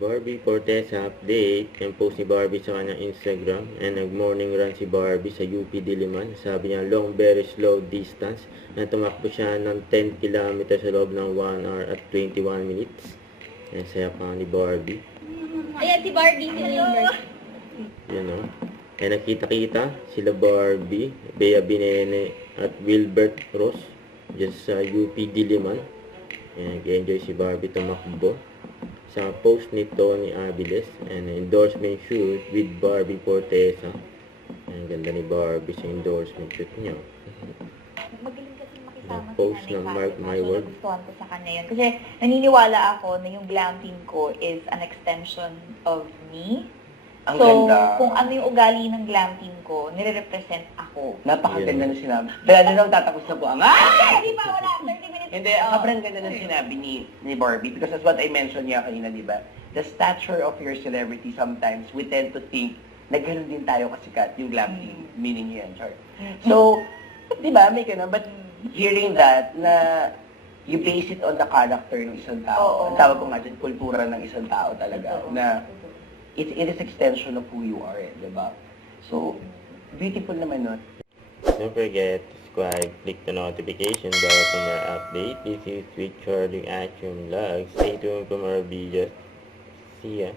Barbie Fortesa update. Yung post ni Barbie sa kanyang Instagram. And nag-morning run si Barbie sa UP Diliman. Sabi niya, long very slow distance. Na tumakbo siya ng 10 km sa loob ng 1 hour at 21 minutes. Ang saya pa ni Barbie. Ayan si Barbie. Hello. Yan o. Kaya nakita-kita sila Barbie, Bea Binene at Wilbert Ross dyan sa UP Diliman. Nag-enjoy si Barbie tumakbo. Sa post ni Tony Aviles, and endorsement shoot with Barbie Fortesa. Ang ganda ni Barbie sa endorsement shoot niya. Magaling kasi makisama Post si ng Nanay Mark Fatima. My So, Word. nagustuhan ko sa kanya yun. Kasi naniniwala ako na yung glam team ko is an extension of me. Ang So, ganda. kung ano yung ugali ng glam team ko, nire-represent ako. Napakaganda ng sinabi. Pero ano daw tatapos na po ang... Hindi pa, wala. 30 minutes. Hindi, sobrang ganda ng sinabi ni Barbie. Because that's what I mentioned niya kanina, di ba? The stature of your celebrity, sometimes we tend to think na gano'n din tayo kasikat, yung glam team. Meaning niya yan, Char. So, di ba, may ganun. But hearing that, na you base it on the character ng isang tao. Oo. Ang tawag ko nga dyan, kultura ng isang tao talaga. Na it is extension of who you are, di ba? So, beautiful naman nun. Don't forget to subscribe, click the notification bell for more update. This is Sweet Charlie Action Vlog. Stay tuned for more videos. See ya.